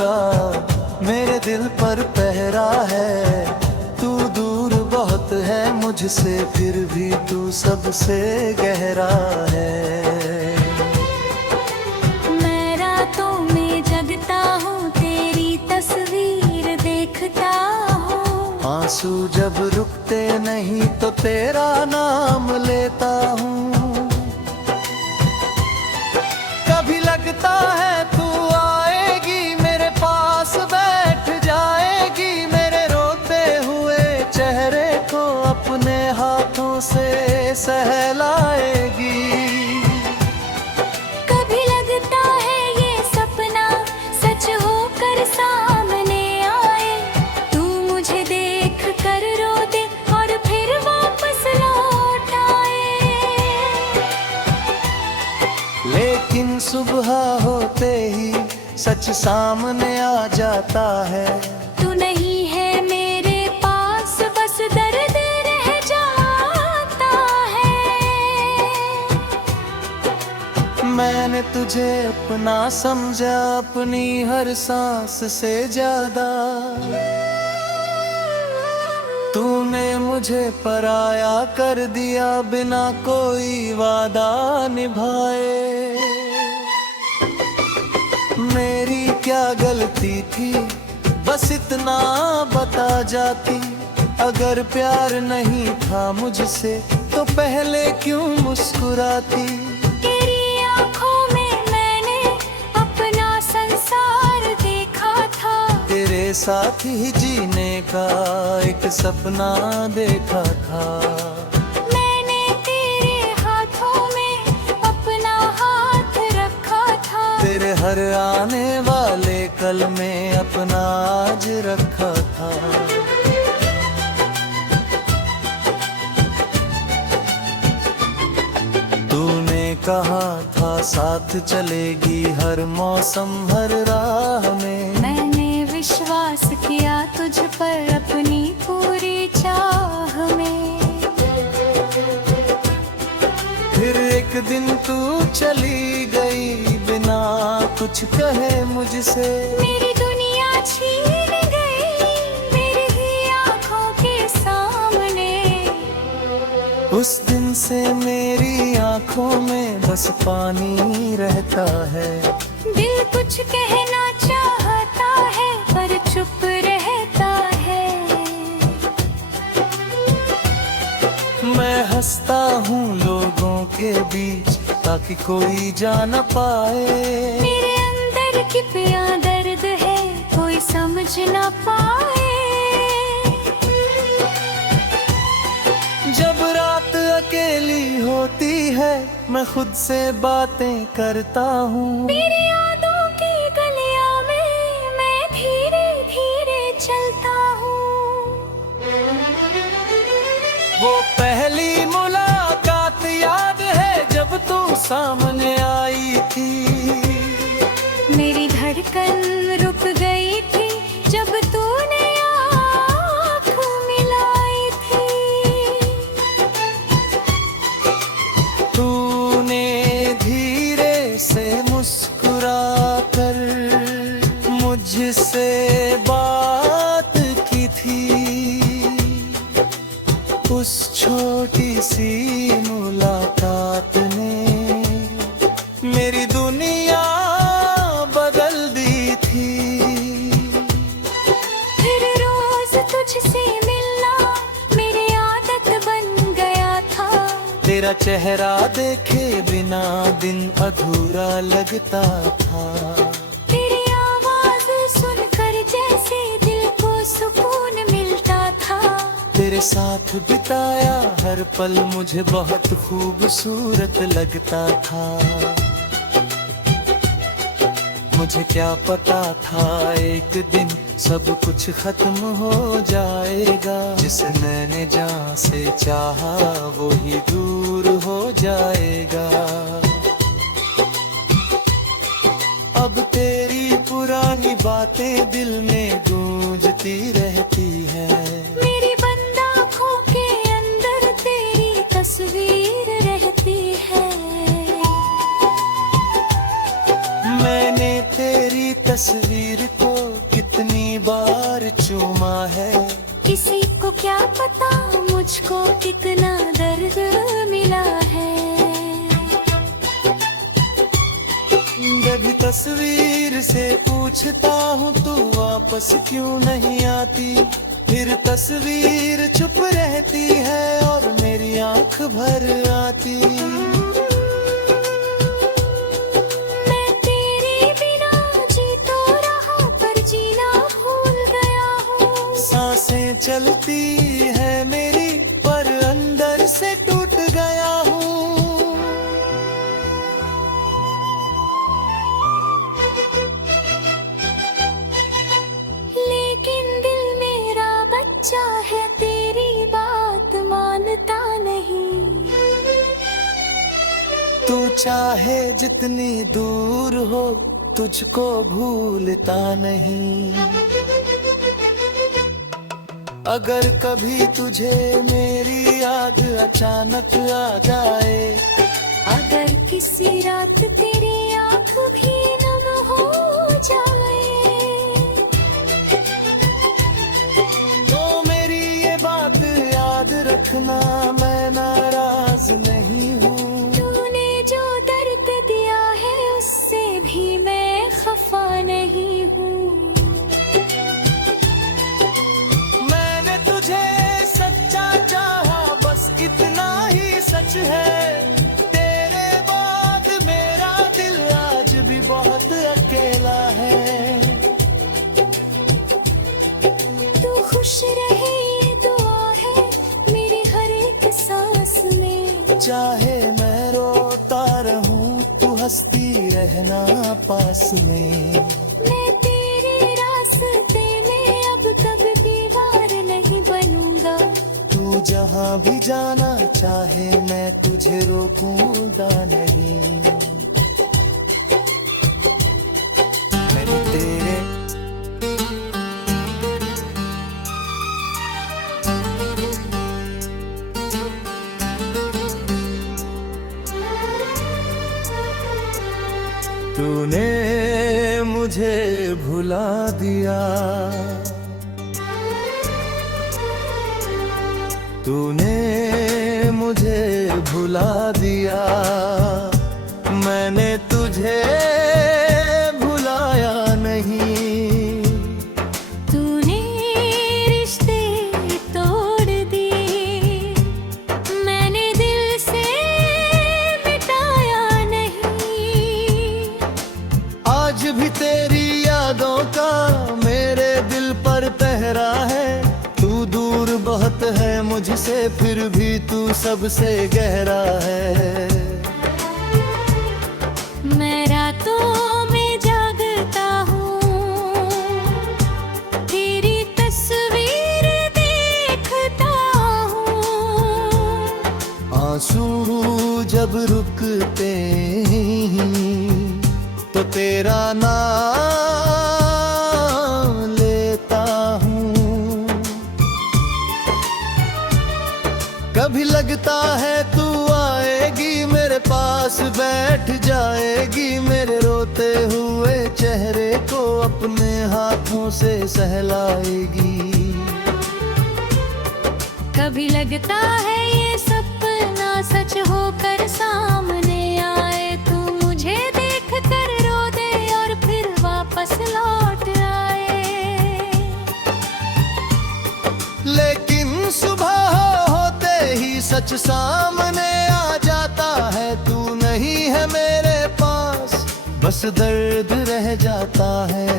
का मेरे दिल पर पहरा है। तू दूर बहुत है मुझसे, फिर भी तू सबसे गहरा है। मैं रातों में जगता हूँ, तेरी तस्वीर देखता हूँ। आंसू जब रुकते नहीं तो तेरा नाम लेता हूँ। कभी लगता है तू आएगी, मेरे पास बैठ जाएगी, मेरे रोते हुए चेहरे को अपने हाथों से सहलाएगी। कभी लगता है ये सपना सच होकर सामने आए, तू मुझे देख कर रो दे और फिर वापस लौट आए। लेकिन सुबह होते ही सच सामने आ जाता है। तू नहीं है मेरे पास, बस दर्द रह जाता है। मैंने तुझे अपना समझा, अपनी हर सांस से ज्यादा। तूने मुझे पराया कर दिया, बिना कोई वादा निभाए। मेरी क्या गलती थी, बस इतना बता जाती। अगर प्यार नहीं था मुझसे तो पहले क्यों मुस्कुराती। तेरी आँखों में मैंने अपना संसार देखा था, तेरे साथ ही जीने का एक सपना देखा था। मैंने तेरे हाथों में अपना हाथ रखा था, तेरे हर आने वाले कल में अपना आज रखा था। तूने कहा था साथ चलेगी हर मौसम हर राह में। मैंने विश्वास किया तुझ पर अपनी पूरी चाह में। फिर एक दिन तू चली गई बिना कुछ कहे मुझसे। मेरी दुनिया छीन गई मेरी ही आँखों के सामने। उस दिन से मेरी आंखों में बस पानी रहता है। दिल कुछ कहना चाहता है पर चुप रहता है। मैं हंसता हूँ लोगों के बीच ताकि कोई जा न पाए। मेरे अंदर कितना दर्द है कोई समझ न पाए। जब रात अकेली होती है मैं खुद से बातें करता हूँ। मेरी यादों की गलियां में मैं धीरे धीरे चलता हूँ। वो पहली मुलाकात याद है जब तू सामने आई थी। मेरी धड़कन रुक गई थी जब तूने आँख मिलाई थी। तूने धीरे से मुस्कुरा कर मुझसे बात की थी। उस छोटी सी मुलाकात ने मेरी दुनिया बदल दी थी। फिर रोज तुझसे मिलना मेरी आदत बन गया था। तेरा चेहरा देखे बिना दिन अधूरा लगता था। तेरी आवाज सुनकर जैसे दिल को सुकून मिलता था। तेरे साथ बिताया हर पल मुझे बहुत खूबसूरत लगता था। मुझे क्या पता था एक दिन सब कुछ खत्म हो जाएगा। जिसे मैंने जहाँ से चाहा वो ही दूर हो जाएगा। अब तेरी पुरानी बातें दिल में गूंजती रहती हैं। मेरी बंद आँखों के अंदर तेरी तस्वीर रहती है। मैंने तेरी तस्वीर को चूमा है। किसी को क्या पता मुझको कितना दर्द मिला है। जब तस्वीर से पूछता हूँ तू वापस क्यों नहीं आती, फिर तस्वीर चुप रहती है और मेरी आंख भर आती। मैं तेरे बिना जी तो रहा पर जीना भूल गया हूँ। सांसें चलती है मेरी पर अंदर से टूट गया हूँ। लेकिन दिल मेरा बच्चा है तेरी बात मानता नहीं। तू चाहे जितनी दूर हो तुझको भूलता नहीं। अगर कभी तुझे मेरी याद अचानक आ जाए, अगर किसी रात तेरी आँख भी नम हो जाए, तो मेरी ये बात याद रखना मैं नाराज नहीं हूँ। तूने जो दर्द दिया है उससे भी मैं खफा नहीं हूँ। मैंने तुझे सच्चा चाहा बस इतना ही सच है। तेरे बाद मेरा दिल आज भी बहुत अकेला है। तू खुश रहे ये दुआ है मेरी हर एक सांस में। चाहे मैं रोता रहूं तू हंसती रहना पास में। मैं तेरे रास्ते में अब कभी दीवार नहीं बनूंगा। तू जहां भी जाना चाहे मैं तुझे रोकूंगा नहीं। मैंने तेरे तूने मुझे भुला दिया, तूने मुझे भुला दिया। मैंने तुझे भुलाया नहीं। तूने रिश्ते तोड़ दिए मैंने दिल से मिटाया नहीं। आज भी तेरी यादों का मेरे दिल पर पहरा है। तू दूर बहुत है मुझसे फिर भी तू सबसे गहरा है। मैं रातों में जागता हूँ तेरी तस्वीर देखता हूँ। आंसू जब रुकते हैं तो तेरा नाम लेता हूँ। कभी लगता है तू आएगी मेरे पास बैठ जाएगी। मेरे रोते हुए चेहरे को अपने हाथों से सहलाएगी। कभी लगता है ये सपना सच होकर सामने आए। तू मुझे देख कर रो दे और फिर वापस लौट आए। लेकिन सुबह होते ही सच सामने आ जाता है। तू नहीं है मेरे पास बस दर्द रह जाता है।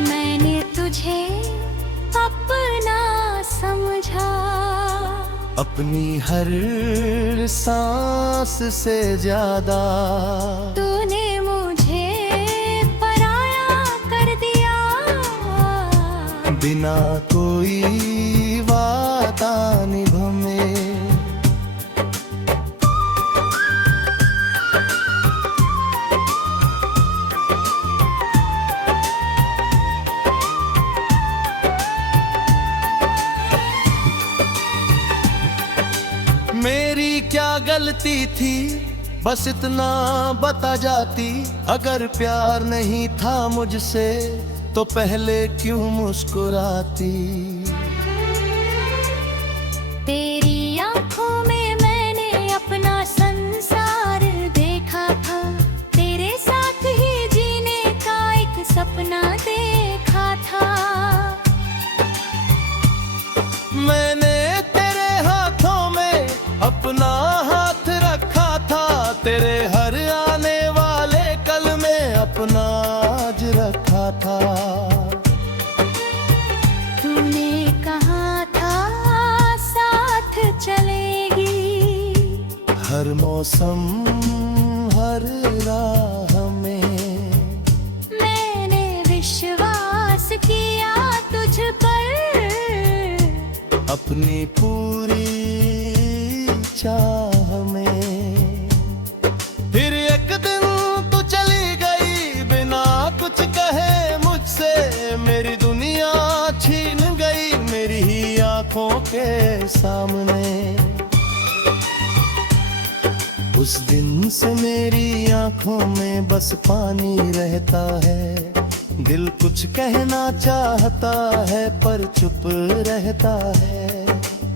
मैंने तुझे अपना समझा अपनी हर सांस से ज्यादा। तूने मुझे पराया कर दिया बिना कोई वादा निभाए। मेरी क्या गलती थी बस इतना बता जाती। अगर प्यार नहीं था मुझसे तो पहले क्यों मुस्कुराती। तेरी आंखों में मैंने अपना संसार देखा था, तेरे साथ ही जीने का एक सपना देखा था। मैंने तेरे हाथों में अपना हाथ रखा था, तेरे हर आने वाले कल में अपना आज रखा था। तूने कहा था साथ चलेगी, हर मौसम हर राह में मैंने विश्वास किया तुझ पर, अपनी पूरी चाह में। फिर एक दिन तू चली गई बिना कुछ कहे मुझसे, मेरी दुनिया छीन गई मेरी ही आंखों के सामने। उस दिन से मेरी आंखों में बस पानी रहता है, दिल कुछ कहना चाहता है पर चुप रहता है।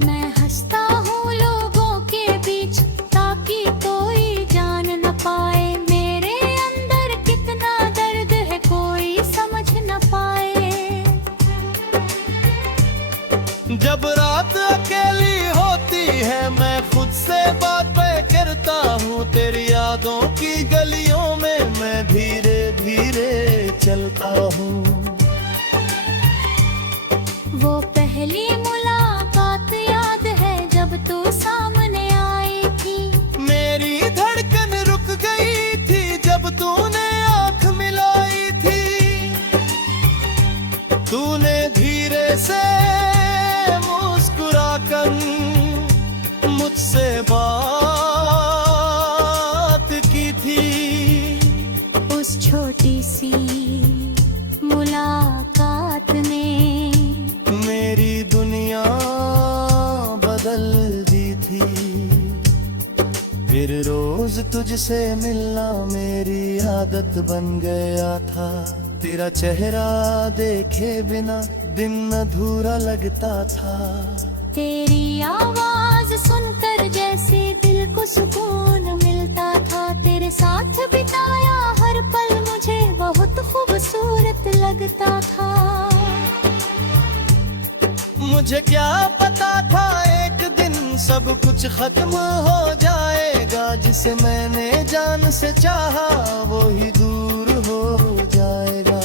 मैं हंसता हूँ लोगों के बीच ताकि कोई जान न पाए, मेरे अंदर कितना दर्द है कोई समझ न पाए। जब रात अकेली होती है मैं खुद से बातें करता हूँ, तेरी यादों की गलियों में मैं धीरे धीरे चलता हूँ। वो पहली मुलाकात याद है जब तू सामने आई थी, मेरी धड़कन रुक गई थी जब तूने आंख मिलाई थी। तूने धीरे से मुस्कुराकर मुझसे बात की थी। उस छोटी सी मुलाकात ने मेरी दुनिया बदल दी थी। फिर रोज तुझसे मिलना मेरी आदत बन गया था, तेरा चेहरा देखे बिना दिन अधूरा लगता था। तेरी आवाज सुनकर जैसे दिल को सुकून मिलता था, तेरे साथ बिताया हर पल मुझे बहुत खूबसूरत लगता था। मुझे क्या पता था एक दिन सब कुछ खत्म हो जाएगा, जिसे मैंने जान से चाहा वो ही दूर हो जाएगा।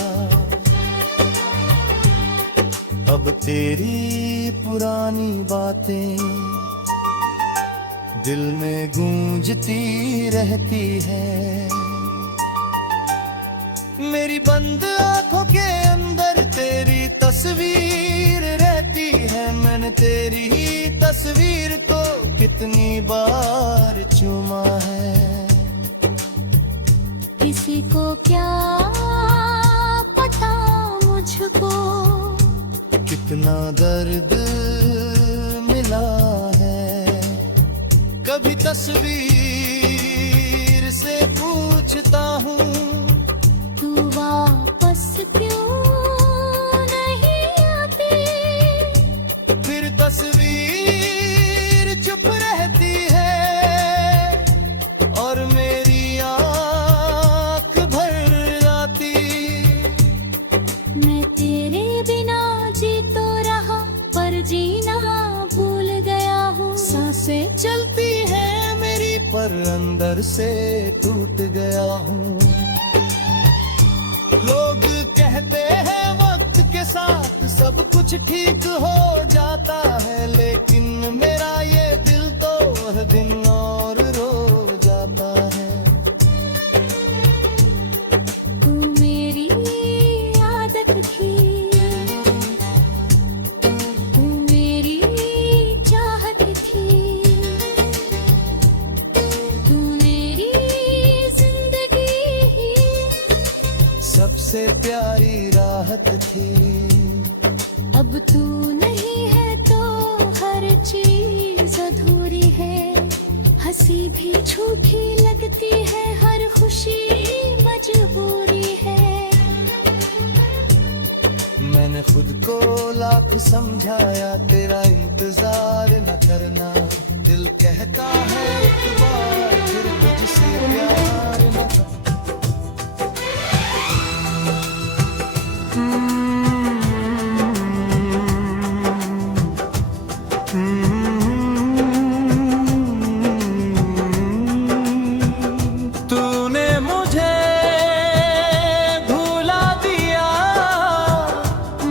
अब तेरी पुरानी बातें दिल में गूंजती रहती है, मेरी बंद आंखों के अंदर तेरी तस्वीर रहती है। मैंने तेरी ही तस्वीर को कितनी बार चूमा है, किसी को क्या पता मुझको कितना दर्द मिला है। कभी तस्वीर से पूछता हूँ तू वापस क्यों नहीं आती, फिर तस्वीर चुप रहती है और मेरी आँख भर आती। मैं तेरे बिना जी तो रहा पर जीना भूल गया हूँ। सांसें चलती हैं मेरी पर अंदर से टूट गया हूँ। लोग कहते हैं वक्त के साथ सब कुछ ठीक हो जाता है, लेकिन मेरा ये दिल तो हर दिन और रो जाता है। तू मेरी आदत थी, तू मेरी चाहत थी, तू मेरी जिंदगी सबसे प्यारी राहत थी। अब तू नहीं है तो हर चीज अधूरी है, हंसी भी झूठी लगती है, हर खुशी मजबूरी है। मैंने खुद को लाख समझाया तेरा इंतजार न करना, दिल कहता है एक बार फिर तुझसे प्यार न करना। तूने मुझे भुला दिया,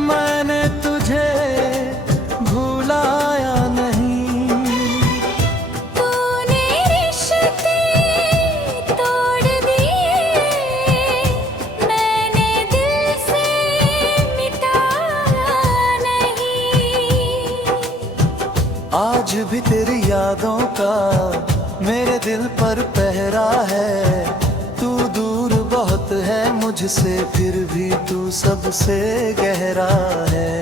मैंने तुझे भुलाया नहीं। तूने रिश्ते तोड़ दिए, मैंने दिल से मिटाया नहीं। आज भी तेरी यादों का मेरे दिल पर पहरा है, तू दूर बहुत है मुझसे फिर भी तू सबसे गहरा है।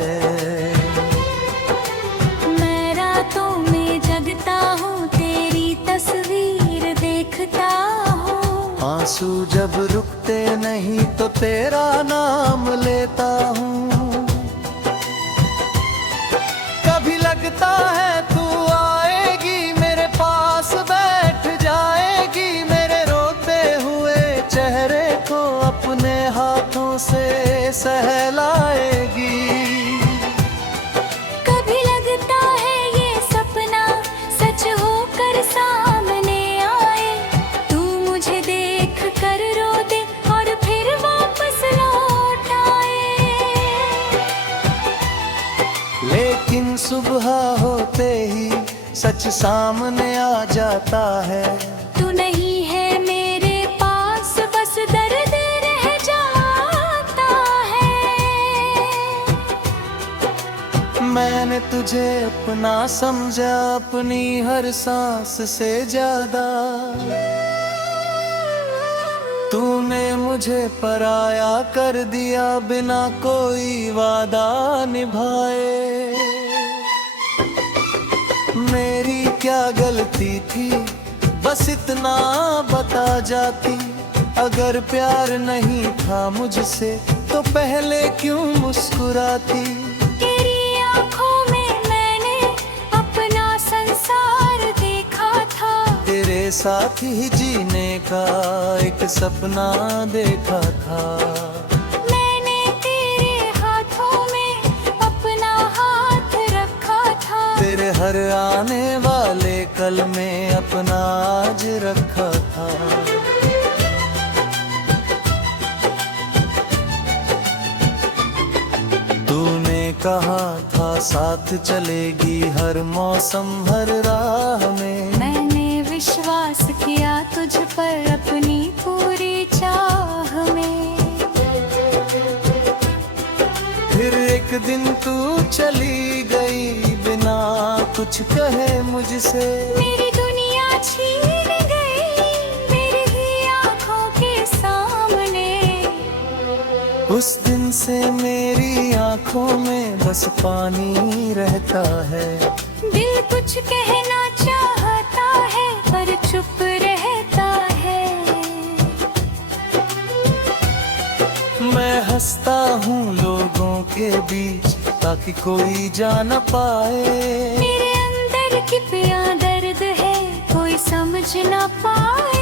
मैं रातों में जगता हूँ, तेरी तस्वीर देखता हूँ। आंसू जब रुकते नहीं तो तेरा नाम लेता हूँ। कभी लगता है तू आएगी मेरे पास बैठ जाएगी, मेरे रोते हुए चेहरे को अपने हाथों से सहलाएगी। कभी लगता है ये सपना सच होकर सामने आए, तू मुझे देख कर रो दे और फिर वापस लौट आए। लेकिन सुबह होते ही सच सामने आ जाता है। तू नहीं है मेरे पास, बस दर्द रह जाता है। मैंने तुझे अपना समझा अपनी हर सांस से ज्यादा, तूने मुझे पराया कर दिया बिना कोई वादा निभाए। मेरी क्या गलती थी बस इतना बता जाती, अगर प्यार नहीं था मुझसे तो पहले क्यों मुस्कुराती। तेरी आँखों में मैंने अपना संसार देखा था, तेरे साथ ही जीने का एक सपना देखा था। मैंने तेरे हाथों में अपना हाथ रखा था, तेरे हर आने वाले कल में अपना आज रखा था। तूने कहा था साथ चलेगी हर मौसम हर राह में, मैंने विश्वास किया तुझ पर अपनी पूरी चाह में। फिर एक दिन तू चली गई बिना कुछ कहे मुझसे, मेरी दुनिया छीन गई मेरी ही आँखों के सामने। उस दिन से मेरी आंखों में बस पानी रहता है। दिल कुछ कहना चाहता है पर चुप रहता है। मैं हंसता हूँ लोगों के बीच ताकि कोई जा न पाए। मेरे अंदर की पिया दर्द है कोई समझ न पाए।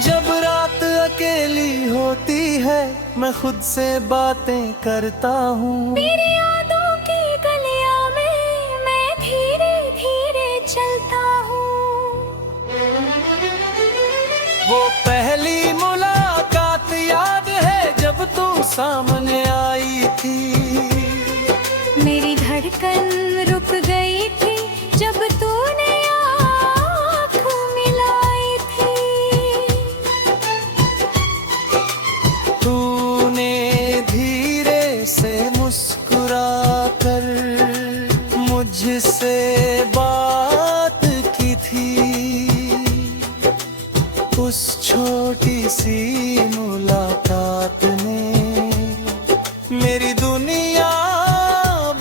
जब रात अकेली होती है मैं खुद से बातें करता हूँ। मेरी यादों की गलियां में मैं धीरे धीरे चलता हूँ। वो पहली मुलाकात याद है जब तू सामने आई थी। मेरी धड़कन रुक गई थी जब तूने आँख मिलाई थी। तूने धीरे से मुस्कुरा कर मुझसे बात की थी। उस छोटी सी मुलाकात ने मेरी दुनिया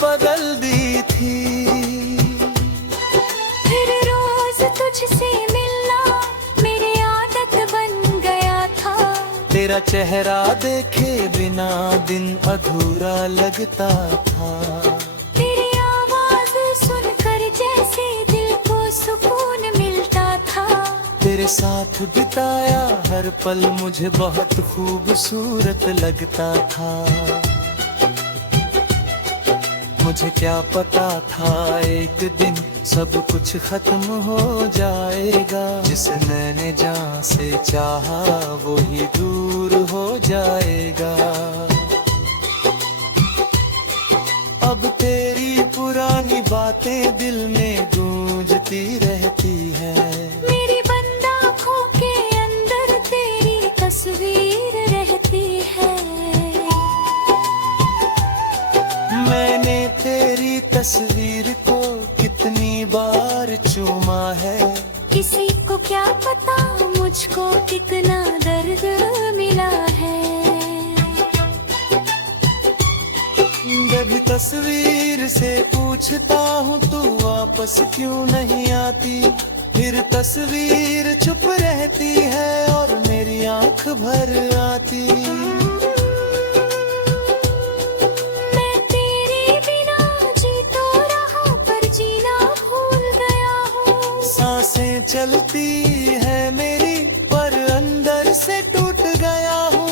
बदल दी थी। फिर रोज तुझसे मिलना मेरी आदत बन गया था। तेरा चेहरा देखे बिना दिन अधूरा लगता था। तेरी आवाज सुनकर जैसे दिल को सुकून मिलता था। तेरे साथ बिताया हर पल मुझे बहुत खूबसूरत लगता था। मुझे क्या पता था एक दिन सब कुछ खत्म हो जाएगा। जिस मैंने जान से चाहा वो ही दूर हो जाएगा। अब तेरी पुरानी बातें दिल में गूंजती रहती है। मेरी बंद आँखों के अंदर तेरी तस्वीर रहती है। मैंने तेरी तस्वीर को कितनी बार चूमा है। किसी को क्या पता मुझको कितना दर्द मिला है। जब तस्वीर से पूछता हूँ तू वापस क्यों नहीं आती। फिर तस्वीर चुप रहती है और मेरी आंख भर आती। मैं तेरे बिना जी तो रहा पर जीना भूल गया हूँ। सांसें चलती है मेरी पर अंदर से टूट गया हूँ।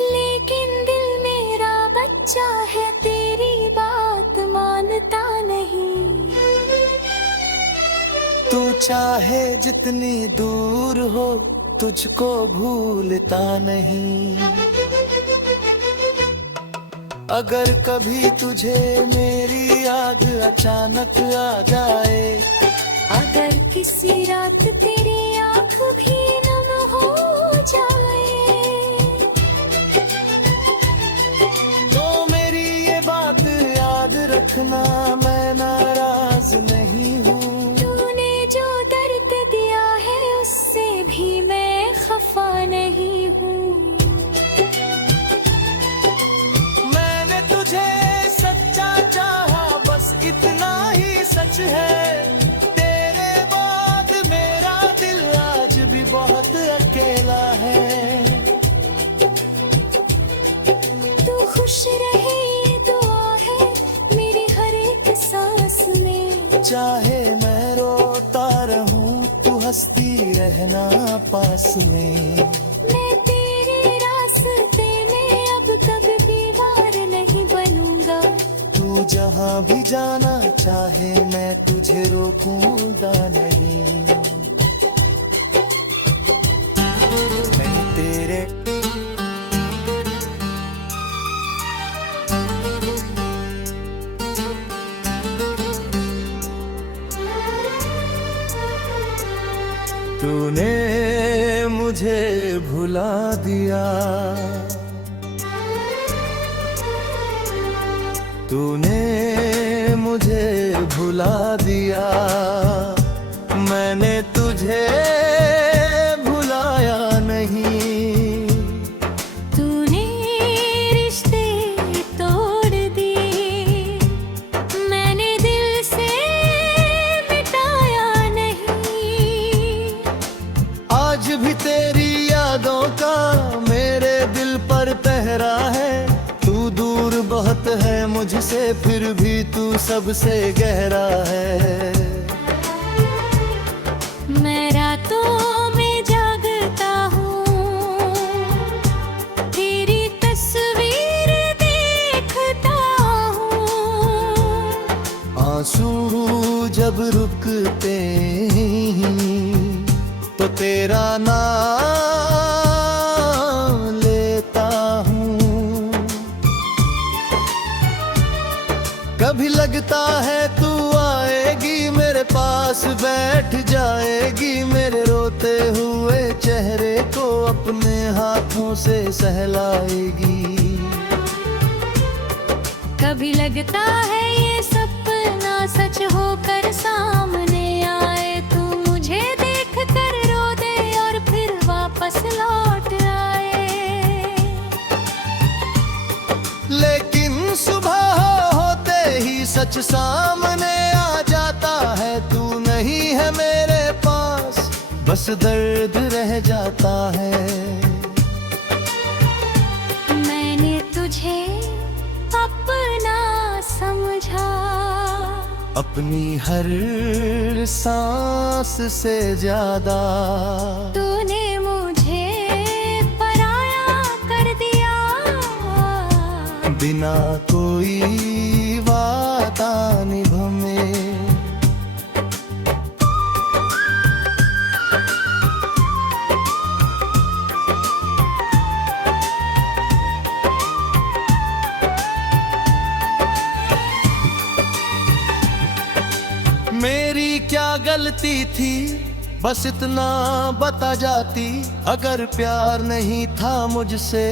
लेकिन दिल मेरा बच्चा है तेरी बात मानता नहीं। तू चाहे जितनी दूर हो तुझको भूलता नहीं। अगर कभी तुझे मेरी याद अचानक आ जाए। अगर किसी रात तेरी आँख भी नम हो जाए। तो मेरी ये बात याद रखना मैं नाराज नहीं हूँ। तूने जो दर्द दिया है उससे भी मैं खफा नहीं हूँ। मैंने तुझे सच्चा चाहा बस इतना ही सच है। तेरे बाद मेरा दिल आज भी बहुत अकेला है। तू खुश रहे ये दुआ है मेरी हर एक सांस में। चाहे मैं रोता रहूं तू हंसती रहना पास में। मैं तेरे रास्ते में अब कभी भी वार नहीं बनूंगा। तू जहां भी जाना चाहे मैं तुझे रोकूंगा नहीं। मैं तेरे तूने मुझे भुला दिया। तूने मुझे भुला दिया। मैंने तुझे भुलाया नहीं। तूने रिश्ते तोड़ दिए मैंने दिल से मिटाया नहीं। आज भी तेरी यादों का मेरे दिल पर पहरा है। तू दूर बहुत है मुझसे फिर भी तू सबसे गहरा है। मैं रातों में जागता हूँ तेरी तस्वीर देखता हूँ। आंसू जब रुकते हैं तो तेरा नाम लेता हूँ। कभी लगता है तू आएगी मेरे पास बैठ जाएगी। मेरे रोते हुए चेहरे को अपने हाथों से सहलाएगी। कभी लगता है ये सपना सच होकर सामने आए। तू मुझे देख कर रो दे और फिर वापस लौट आए। लेकिन सुबह होते ही सच सामने आ जाता बस दर्द रह जाता है। मैंने तुझे अपना समझा, अपनी हर सांस से ज्यादा तूने मुझे पराया कर दिया। बिना कोई वादा निभाए मेरी क्या गलती थी, बस इतना बता जाती। अगर प्यार नहीं था मुझसे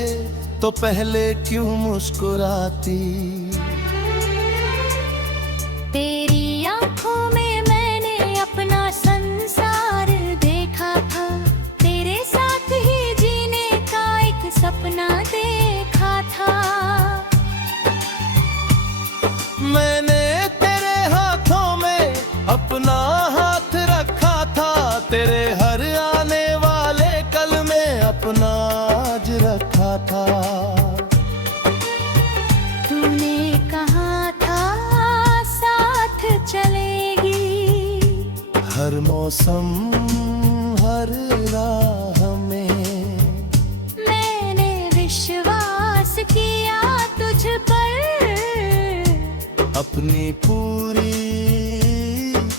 तो पहले क्यों मुस्कुराती। तेरी आंखों में मैंने अपना संसार देखा था, तेरे साथ ही जीने का एक सपना देखा था। मैंने तेरे हाथों में अपना हाथ रखा था, तेरे हर आने वाले कल में अपना आज रखा था। तूने कहा था साथ चलेगी, हर मौसम हर राह में मैंने विश्वास किया तुझ पर, अपनी पूरी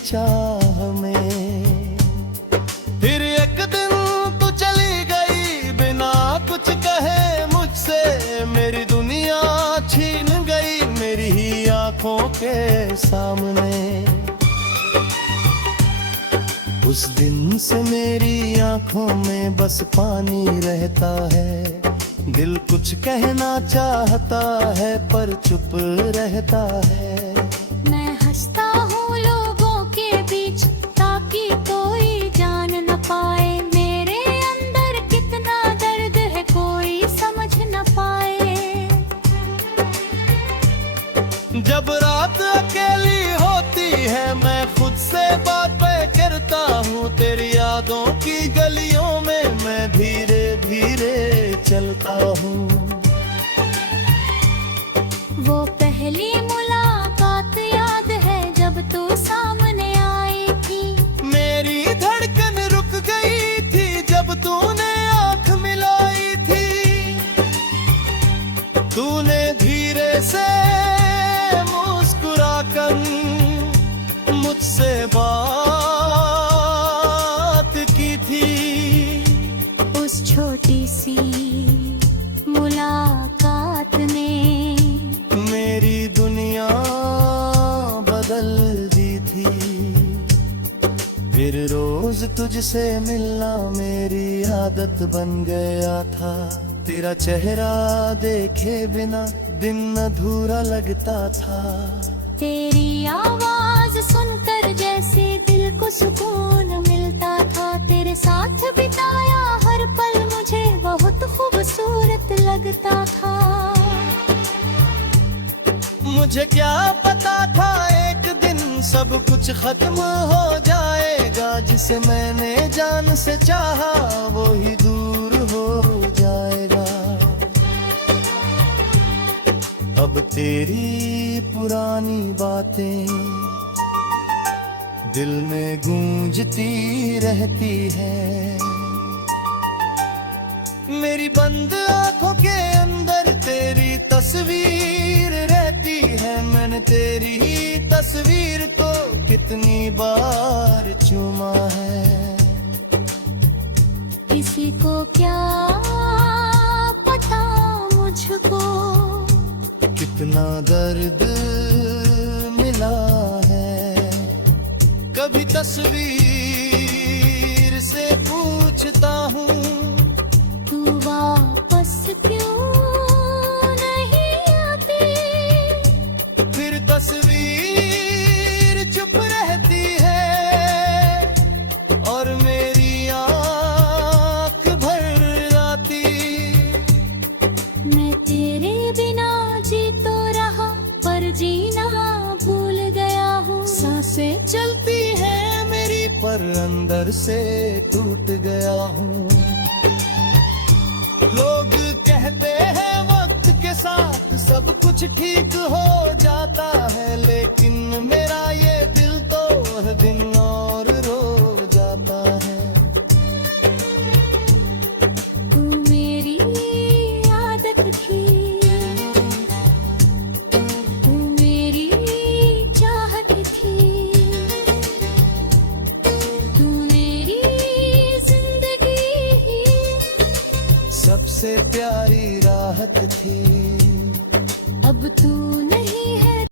चाह में। फिर एक दिन तू चली गई बिना कुछ कहे मुझसे, मेरी दुनिया छीन गई मेरी ही आंखों के सामने। उस दिन से मेरी आंखों में बस पानी रहता है। दिल कुछ कहना चाहता है पर चुप रहता है। मैं हंसता हूँ लोगों के बीच ताकि कोई जान न पाए, मेरे अंदर कितना दर्द है कोई समझ न पाए। जब रात अकेली होती है मैं खुद से बातें करता हूँ, तेरी यादों की गलियों में मैं धीरे धीरे चलता हूँ। वो पहली मुलाकात याद है जब तू सामने आई थी, मेरी धड़कन रुक गई थी जब तूने आंख मिलाई थी। तूने धीरे से मुस्कुराकर मुझसे बात की थी। उस छोटी सी मुलाकात ने मेरी दुनिया बदल दी थी। फिर रोज तुझसे मिलना मेरी आदत बन गया था। तेरा चेहरा देखे बिना दिन अधूरा लगता था। तेरी आवाज सुनकर जैसे दिल को सुकून मिलता था, तेरे साथ बिताया हर पल मुझे बहुत खूबसूरत लगता था। मुझे क्या पता था एक दिन सब कुछ खत्म हो जाएगा, जिसे मैंने जान से चाहा वो ही दूर हो जाएगा। अब तेरी पुरानी बातें दिल में गूंजती रहती है। मेरी बंद आंखों के अंदर तेरी तस्वीर रहती है। मैंने तेरी ही तस्वीर को कितनी बार चूमा है। किसी को क्या पता मुझको कितना दर्द मिला है। कभी तस्वीर से पूछता हूँ तू वापस क्यों नहीं आती। फिर तस्वीर चुप रहती है और मेरी आँख भर आती। मैं तेरे बिना जी तो रहा पर जीना भूल गया हूँ। सांसें चलती है मेरी पर पर अंदर से टूट गया हूँ। लोग कहते हैं वक्त के साथ सब कुछ ठीक हो जाता है, लेकिन मेरा ये दिल तो हर दिन और रो जाता है। तू मेरी आदत थी, तू मेरी चाहत थी, तू मेरी जिंदगी सबसे प्यारी राहत थी। अब तू नहीं है